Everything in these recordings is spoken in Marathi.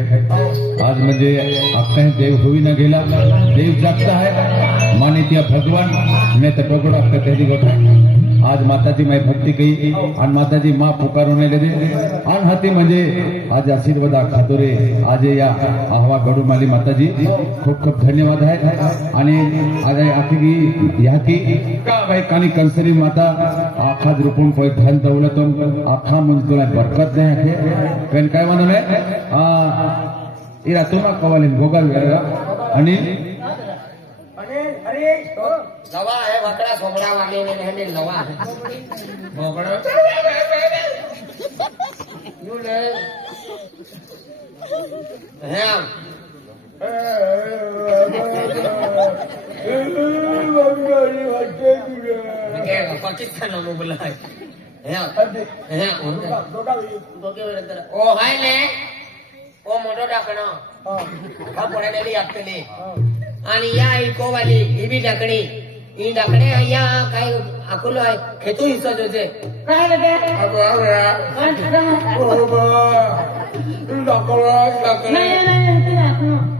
आहे आज म्हणजे आपण देव होई न गेला देव जागता है माने त्या भगवान मैं तो पकड़ो आपका तेरी गोठा आज माताजी मैं भक्ति कही आणि माताजी माँ पुकारोने लगे आणि हाती म्हणजे आज आशीर्वाद खातो रे आज या आहवा गडुमाली माताजी खूप खूप धन्यवाद आहे आणि आज आखी या की का भाई कानी कंसरी माता आखा रूपन कोई धन दौलतम आखा म्हणजे तुला बरकत नाही आहे पण काय म्हणून इरा तुमा कवाली गोगाल आणि लवा है वकड़ा सोबड़ा वाले ने हने लवा है भोगड़ा यू ले है क्या पाकिस्तान में बोला है है ओ हाय ले ओ मोटो डाकणा का पडे नेली आपली आणि या इको वाली ही बी डाकणी ही डाकणे या काय अकोलो आहे खेतू हिस्सा जोजे काय लगे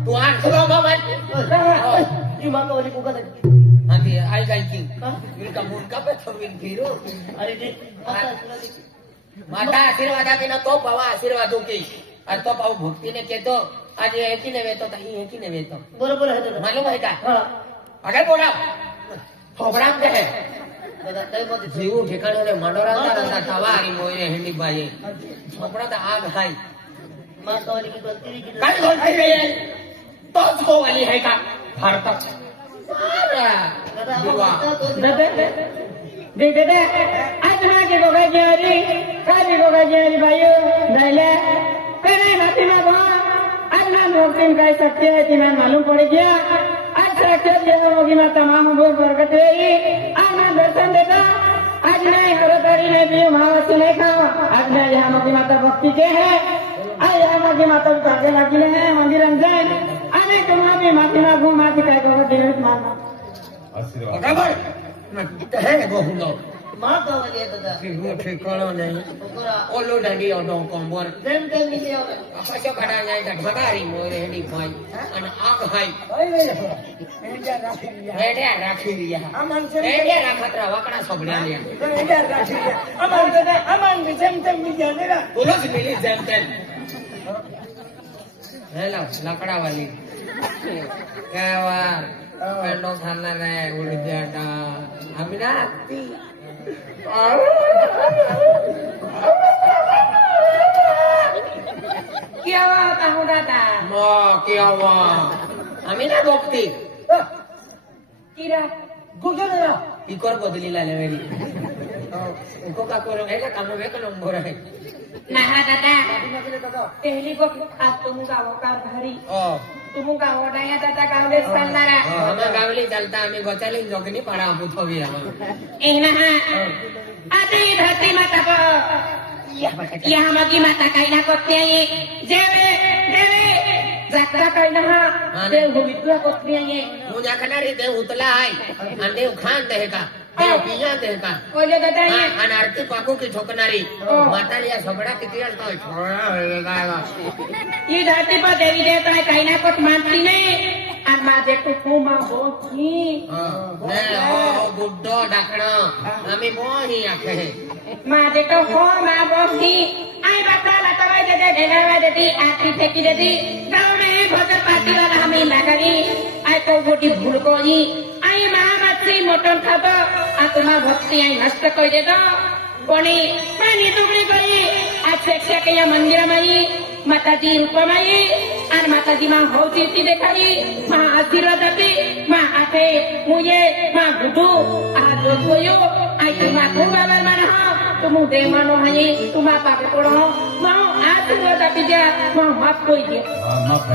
तू आठ सौ बाबा तू मामा वाली को का आधी आई काय की इनका मुंडका पे थोडीन फिरो अरे जी माता आशीर्वाद ना तो पावा आशीर्वादो की और तो पाव भक्तीने केतो आज एकी ने वेतो ताई एकी ने वेतो बरोबर है मालूम है का अगर बोला प्रोग्राम के है दादा मत जीव ठिकाणो रे मंडोरा दा तवारी मोये हेंडी बाई छोपड़ा दा आग हाई मां वाली की गलती की काय गलती रे तोच को वाली है का भारत दादा देख दे आज ना के गोगा जारी काली गोगा जारी भाइयों दाइले कने नाती में बा आज ना नौकरी काय सकते है तुम्हें मालूम पड़ गया आज साक्षात जब होगी मैं तमाम भोग प्रकट रही आज मैं दर्शन देता आज नहीं हरतारी नहीं पी महावस्तु नहीं खाओ आज मैं यहाँ मोगी माता भक्ति के है आज यहाँ मोगी माता कागे लगी है मंदिर जाए अने तुम्हारी माती ना घूम माती काय को दिन मारना आशीर्वाद है वो हुलो मां तो वाली दादा वो ठिकानो नहीं ओलो डंडी ओडो कोंबर जेम तेम मिले अपसो खड़ा जाए गड़बड़ारी मोरे हेडी भाई अन आग हाई एडिया राखी लिया अमन से एडिया राखतरा वाकड़ा सोबड़िया लिया एडिया राखी लिया अमन दादा अमन भी जेम तेम मिले नेरा बोलो से मिली जेम तेम हेलो लकड़ा वाली क्या हुआ पेंडो खाना रे उड़ जाता हमीना क्या हुआ काहू दादा मां क्या हुआ हमीना भक्ति किरा गुगलरा इकोर बदली लाले मेरी उनको का करो है काम वे का नंबर है ना दादा पहली को आज तुम गावो का भारी तुम गावो डाया दादा गावले चलनारा हम गावली चलता आम्ही गोचाली जोगनी पडा बुथोवी ए ना आधी धरती माता को या मगी माता काही ना कोते आहे जेवे देवे जात्रा काही ना देव भवित्वा कोते आहे मुजा खनारी देव उतला आहे आणि देव खान दे का देव पिया दे का कोले दादा ये आणि आरती पाकू की ठोकणारी माता लिया सोबडा किती असतो छोरा होएगा ये धरती पर देवी देवता है काही ना कोत मानती नहीं आणि माझे कुटुंबा बोची ने हो गुड्डो डाकणो आम्ही मोही आखे माझे तो हो मा बोची आई बताला तवाय दे देनावा देती आती फेकी देती गांव में भजन पार्टी वाला हमें लगरी आई तो गोटी भूल कोई आई महामात्री मोटन खाबो आ तुम्हा भक्ति आई नष्ट कर दे दो कोणी पानी टुकड़ी करी आज से के मंदिर में माताजी रूपमाई और माताजी मां होती देखाई मां आशीर्वाद दी मां आथे मुझे मां गुडू आ जो कोयो आई तुमा को बाबा मन हो तुम देवानो है तुम पाप पड़ो मां आशीर्वाद दी जा मां माफ कोई दे माफ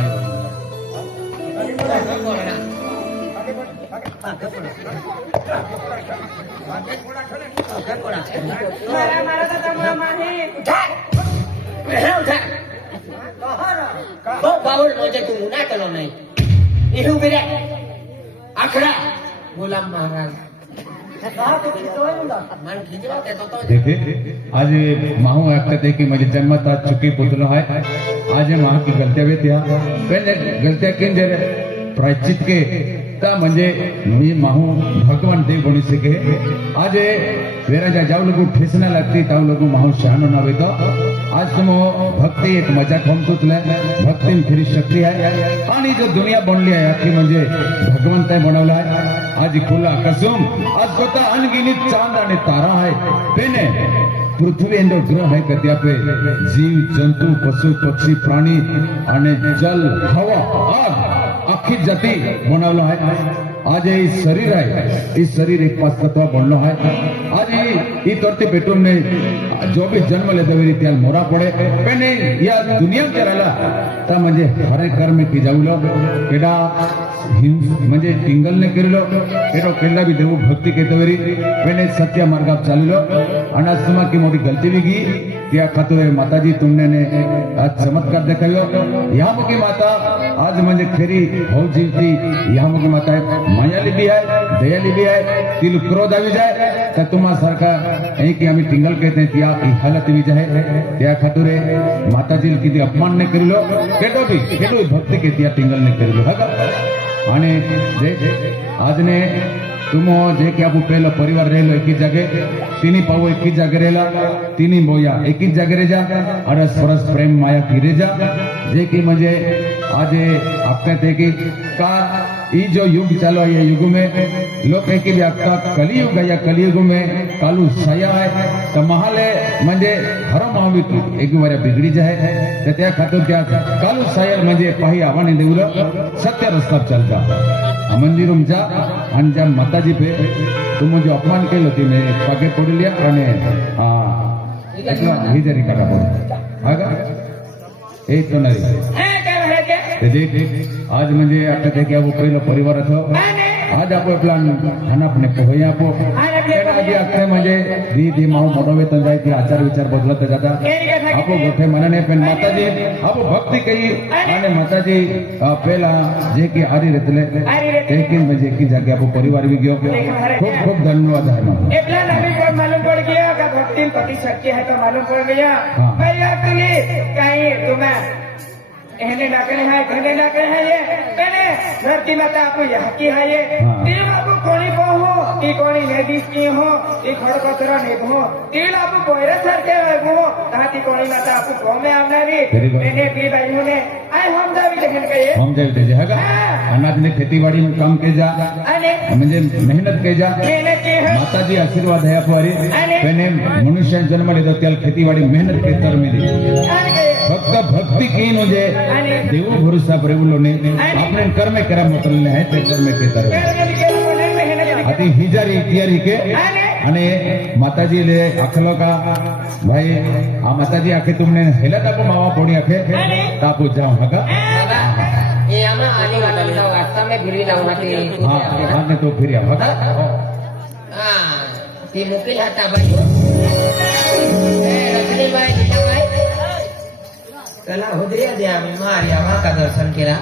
भाई मारा तो मामा है उठा बो बाउल मुझे तू ना चलो नहीं इहु बिरे आखड़ा गुलाम महाराज मन खिचवा ते तो देखिए आज माहू ऐकते की म्हणजे जन्मत आज चुकी पुतलो है आज माह की गलत्या वेत्या पण गलत्या किन जर प्रायचित के ता म्हणजे मी माहू भगवान देव बनी सके आज वेरा जाऊ लोग ठेसना लगती ताऊ लोग माहू शहानो ना वेतो आज तुम भक्ती एक मजा खमतुतले भक्ती में खरी शक्ती आहे आणि जो दुनिया बनली आहे की म्हणजे भगवंताने बनवला आहे आज खुला कसम आज स्वतः अनगिनित चांद आणि तारा आहे पेने पृथ्वी एंडो ग्रह है કે ત્યાં पे जीव जंतु पशु पक्षी प्राणी અને जल हवा आग आखी जाती बनवलो आहे आज ये शरीर है इस शरीर एक पाच तत्व बनलो है आज ये तरती पेटून ने जो भी जन्म लेते वेरी त्याल मोरा पडे पण या दुनिया करायला ता म्हणजे हरे कर्म की जाऊलो केडा म्हणजे टिंगलने केलो केडो केला भी देव भक्ती केतो वेरी पण सत्य मार्गात चाललो आणि आज तुम्हा की मोठी गलती भी त्या खातो माताजी तुमने ने आज चमत्कार देखाव्यो या मुकी माता आज म्हणजे खरी हो जीवती या मुकी माता मायाली भी है दयाली भी है तिल क्रोध આવી જાય તો तुम्हा सारखा અહીં કે અમે ટિંગલ કહેते हैं त्या ई हालत भी जाए त्या खातुरे माताजी किती अपमान ने करिलो केटो भी केटो भक्ति के त्या टिंगल ने करिलो हगा आणि जे आज ने तुम जे कि आपू पहलो परिवार रहेलो एक ही जगह तीनी पावो एक ही जगह रहेला तीनी बोया एक ही जगह रह जा अरस परस प्रेम माया फिरे जा जे कि मुझे आज आप कहते कि का ये जो युग चलो ये युग में लोग एक भी आपका कलियुग है या कलियुग में कालू सया है तो महाले म्हणजे हरो महावीर एक बार बिगड़ी जाए तो त्या खातर त्या कालू सया म्हणजे पाही आवाने देवलं सत्य रस्ता चलता मंदिर जा आणि ज्या माताजी पे तुम जो अपमान केलं ते मी पागे पडल्या आणि हा ही जरी करा पडतो हा का एक तो नाही ते देख आज म्हणजे आता ते की पहिलं परिवार असो आज आपण प्लान खाना अपने पोहे आपो आज अख्खे म्हणजे धी धी माऊ मोठो वेतन जाय की आचार विचार बदलत जाता आपो गोठे मनाने पण माताजी आपो भक्ती कई आणि माताजी पेला जे की आरी रेतले ते की म्हणजे की जागे आपो परिवार भी गयो खूब खूब धन्यवाद है मां એટલા નવી પર માલુમ પડ ગયો કે ભક્તિ પતિ શક્તિ है तो मालूम पड़ गया भैया तुली कहीं तुम्हें कहने लगे हैं कहने लगे हैं ये कहने धरती माता आपको यहाँ की है ये तीन आपको कोणी को हो ती कोणी नदी की हो ती खड़कतरा ने हो तीन आपको कोयरे सर के हो ताती कोणी माता आपको गांव में आवनारी मैंने भी भाइयों ने आए हम जावी देखन के हम जावी दे जगा अनाज ने खेतीवाड़ी में काम के जा म्हणजे मेहनत के जा माताजी आशीर्वाद है आपवारी पेने मनुष्य जन्म लेतो त्याल खेतीवाड़ी मेहनत के तर मिली फक्त भक्ती की म्हणजे देव भरोसा बरेवलो ने आपने कर्म करा मोकलने है ते कर्म के तर आती हिजारी तियारी के અને માતાજી લે આખલો કા ભાઈ આ માતાજી આખે तुमने हेला ताको मावा पोड़ी आखे तापो जाओ हगा ये आमा आली वाला ना वास्ता में भिरी लाऊं हाथी हां हां ने तो फिर हगा हां ती मुकिल हटा भाई ए रजनी भाई जीता भाई चला होदरिया दे आमी मारिया मां का दर्शन केला